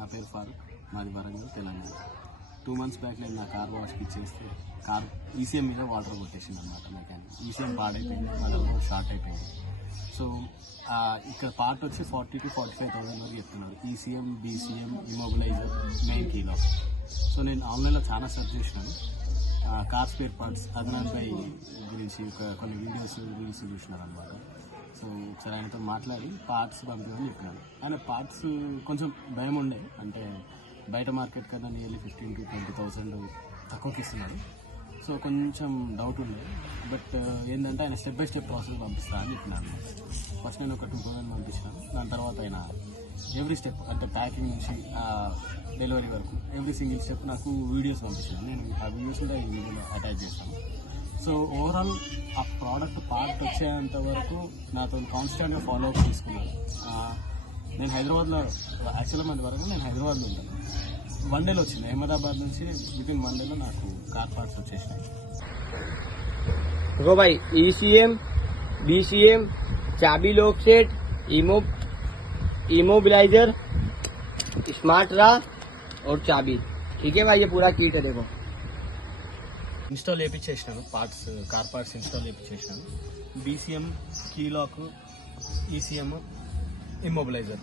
నా పేరు ఫారూక్, మాది వరంగల్, తెలంగాణ. 2 months బ్యాక్ నేను నా కార్ వాష్కి ఇచ్చేస్తే కార్ ఈసీఎం మీద వాటర్ కొట్టేసింది అనమాట. మెకానిక్ ఈసీఎం పాడైపోయింది, మదర్ బోర్డ్ షార్ట్ అయిపోయింది. సో ఇక్కడ పార్ట్ వచ్చి 40,000 to 45,000 వరకు చెప్తున్నారు. ఈసీఎం, బీసీఎం, ఇమోబిలైజర్, మెయిన్ కీలో. సో నేను ఆన్లైన్లో చాలా సెర్చ్ చేసినాను. కార్ స్పేర్ పార్ట్స్ అదనాన్ భాయ్ గురించి కొన్ని వీడియోస్ రీల్స్ చూసినారు అనమాట. సో ఒకసారి ఆయనతో మాట్లాడి పార్ట్స్ పంపించమని చెప్పినాను. ఆయన పార్ట్స్ కొంచెం భయం ఉండే, అంటే బయట మార్కెట్ కన్నా నియర్లీ 15,000 to 20,000 తక్కువకి ఇస్తున్నాడు. సో కొంచెం డౌట్ ఉండే. బట్ ఏంటంటే ఆయన స్టెప్ బై స్టెప్ ప్రాసెస్ పంపిస్తా అని చెప్పినాను. ఫస్ట్ నేను ఒక 2,000 పంపించినాను. దాని తర్వాత ఆయన ఎవ్రీ స్టెప్, అంటే ప్యాకింగ్ నుంచి డెలివరీ వరకు ఎవ్రీ సింగిల్ స్టెప్ నాకు వీడియోస్ పంపించాను. నేను ఆ వీడియోస్ కూడా ఈ వీడియోలో అటాచ్ చేస్తాను. సో ఓవరాల్ ఆ ప్రోడక్ట్ పార్ట్ వచ్చేంత వరకు నాతో కాన్స్టెంట్గా ఫాలో అప్ తీసుకున్నాను. నేను హైదరాబాద్లో, యాక్చువల్గా మన వరకు నేను హైదరాబాద్లో ఉంటాను. 1 డేలో వచ్చింది. అహ్మదాబాద్ నుంచి వితిన్ 1 డేలో నాకు కార్ పార్ట్స్ వచ్చేసినాయి. देखो भाई, ECM, BCM, चाबी लॉक सेट, इमोबिलाइजर, स्मार्ट रा और चाबी. ठीक है भाई, ये पूरा किट है. देखो ఇన్స్టాల్ చేయించేసినాను పార్ట్స్, కార్ పార్ట్స్ ఇన్స్టాల్ చేయించేసినాను. BCM, key lock, ECM, immobilizer,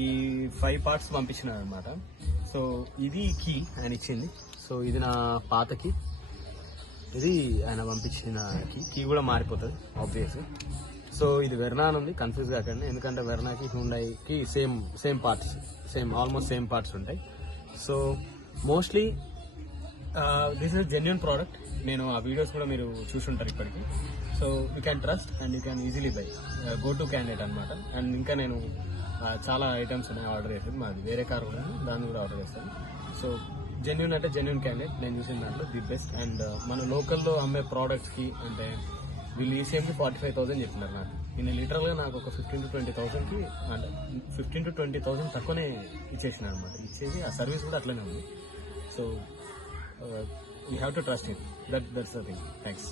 ఈ 5 పార్ట్స్ పంపించినాను అనమాట. సో ఇది కీ ఆయన ఇచ్చింది. సో ఇది నా పాత కీ, ఇది ఆయన పంపించిన కీ కూడా మారిపోతుంది ఆబ్వియస్. సో ఇది వెర్నా అని ఉంది, కన్ఫ్యూజ్ కాకండి, ఎందుకంటే వెర్నాకి హ్యుండాయికి same parts, almost same parts ఉంటాయి. So mostly this is genuine product. నేను ఆ వీడియోస్ కూడా మీరు చూసుంటారు ఇప్పటికి. So you can trust and you can easily buy, go to candidate అనమాట. అండ్ ఇంకా నేను చాలా ఐటమ్స్ ఉన్నాయి ఆర్డర్ చేసేది, మాది వేరే కార్ కూడా దాన్ని కూడా ఆర్డర్ చేస్తాను. సో జెన్యున్ అంటే జెన్యున్ క్యాండిడేట్, నేను చూసిన దాంట్లో ది బెస్ట్. అండ్ మన లోకల్లో అమ్మే ప్రోడక్ట్స్కి అంటే వీళ్ళు ఈసీఎంకి 45,000 చెప్పినారు నాకు. నేను లిటరల్గా నాకు ఒక 15,000 to 20,000కి, అంటే 15,000 to 20,000 తక్కువనే ఇచ్చేసిన అనమాట. ఇచ్చేసి ఆ సర్వీస్ కూడా అట్లనే ఉంది. So you have to trust him. That's the thing. Thanks.